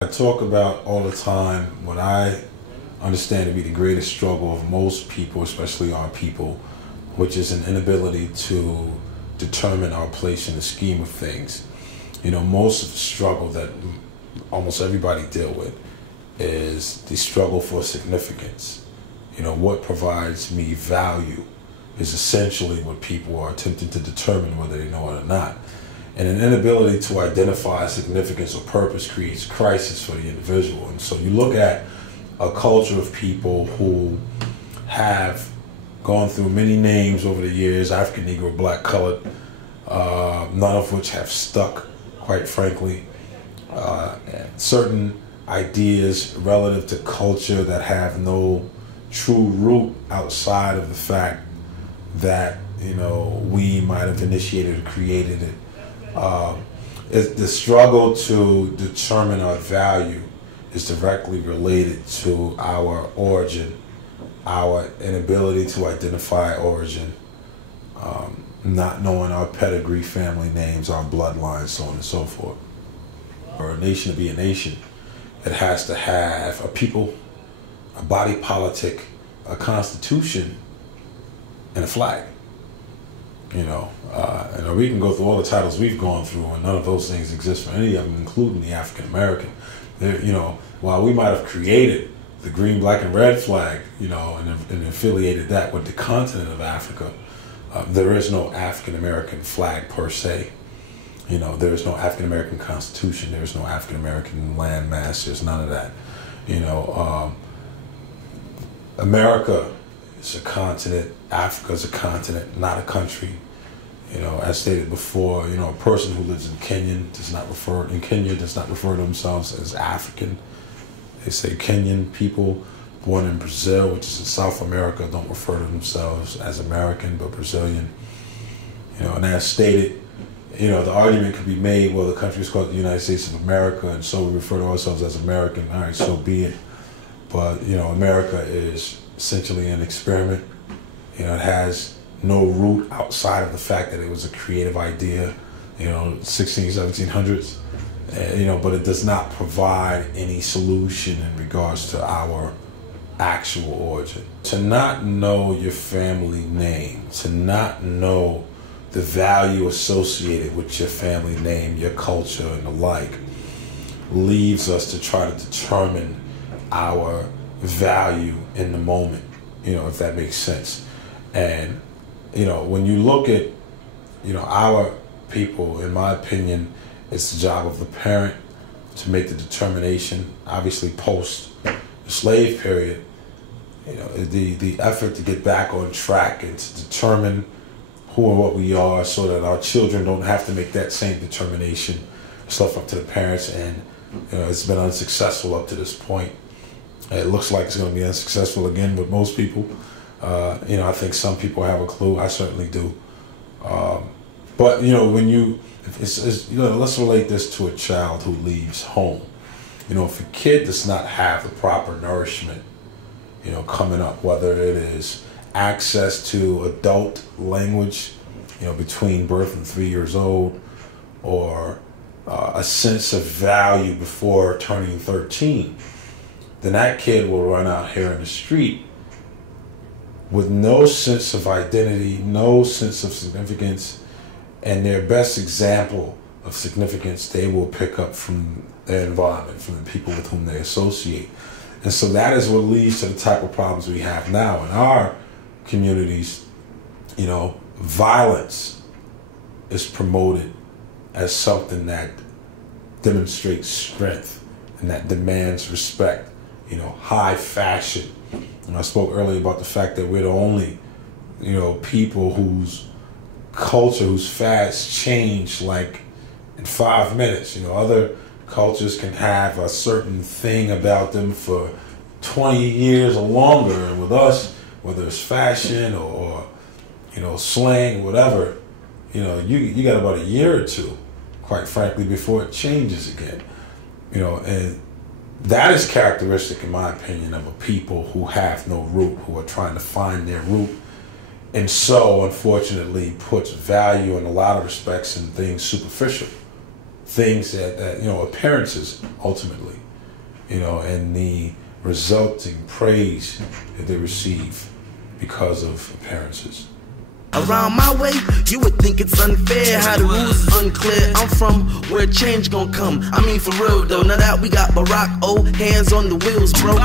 I talk about all the time what I understand to be the greatest struggle of most people, especially our people, which is an inability to determine our place in the scheme of things. You know, most of the struggle that almost everybody deal with is the struggle for significance. You know, what provides me value is essentially what people are attempting to determine whether they know it or not. And an inability to identify significance or purpose creates crisis for the individual. And so you look at a culture of people who have gone through many names over the years, African, Negro, Black, Colored, none of which have stuck, quite frankly. Certain ideas relative to culture that have no true root outside of the fact that, you know, we might have initiated or created it. The struggle to determine our value is directly related to our origin, our inability to identify origin, not knowing our pedigree, family names, our bloodlines, so on and so forth. For a nation to be a nation, it has to have a people, a body politic, a constitution, and a flag. You know, and we can go through all the titles we've gone through, and none of those things exist for any of them, including the African American. You know, while we might have created the green, black, and red flag, you know, and affiliated that with the continent of Africa, there is no African American flag per se. You know, there is no African American constitution. There is no African American land mass. There's none of that. You know, America is a continent. Africa is a continent, not a country. You know, as stated before, you know, a person who lives in Kenya does not refer to themselves as African. They say Kenyan. People born in Brazil, which is in South America, don't refer to themselves as American, but Brazilian. You know, and as stated, you know, the argument could be made, well, the country is called the United States of America, and so we refer to ourselves as American. All right, so be it. But, you know, America is essentially an experiment. You know, it has no root outside of the fact that it was a creative idea, you know, 1700s, you know, but it does not provide any solution in regards to our actual origin. To not know your family name, to not know the value associated with your family name, your culture, and the like, leaves us to try to determine our value in the moment, you know, if that makes sense. And, you know, when you look at, you know, our people, in my opinion, it's the job of the parent to make the determination, obviously post the slave period, you know, the effort to get back on track and to determine who and what we are so that our children don't have to make that same determination. It's left up to the parents, and, you know, it's been unsuccessful up to this point. It looks like it's going to be unsuccessful again with most people. You know, I think some people have a clue. I certainly do. But, you know, when you know, let's relate this to a child who leaves home. You know, if a kid does not have the proper nourishment, you know, coming up, whether it is access to adult language, you know, between birth and 3 years old, or a sense of value before turning 13, then that kid will run out here in the street with no sense of identity, no sense of significance, and their best example of significance they will pick up from their environment, from the people with whom they associate. And so that is what leads to the type of problems we have now in our communities. You know, violence is promoted as something that demonstrates strength and that demands respect. You know, high fashion. And I spoke earlier about the fact that we're the only, you know, people whose culture, whose fads change like in 5 minutes. You know, other cultures can have a certain thing about them for 20 years or longer. And with us, whether it's fashion or you know, slang, whatever, you know, you got about a year or two, quite frankly, before it changes again. You know, and that is characteristic, in my opinion, of a people who have no root, who are trying to find their root, and so, unfortunately, puts value in a lot of respects in things superficial. things that you know, appearances ultimately, you know, and the resulting praise that they receive because of appearances. Around my way, you would think it's unfair, how the rules is unclear. I'm from where change gon' come. I mean for real though, now that we got Barack, hands on the wheels, bro.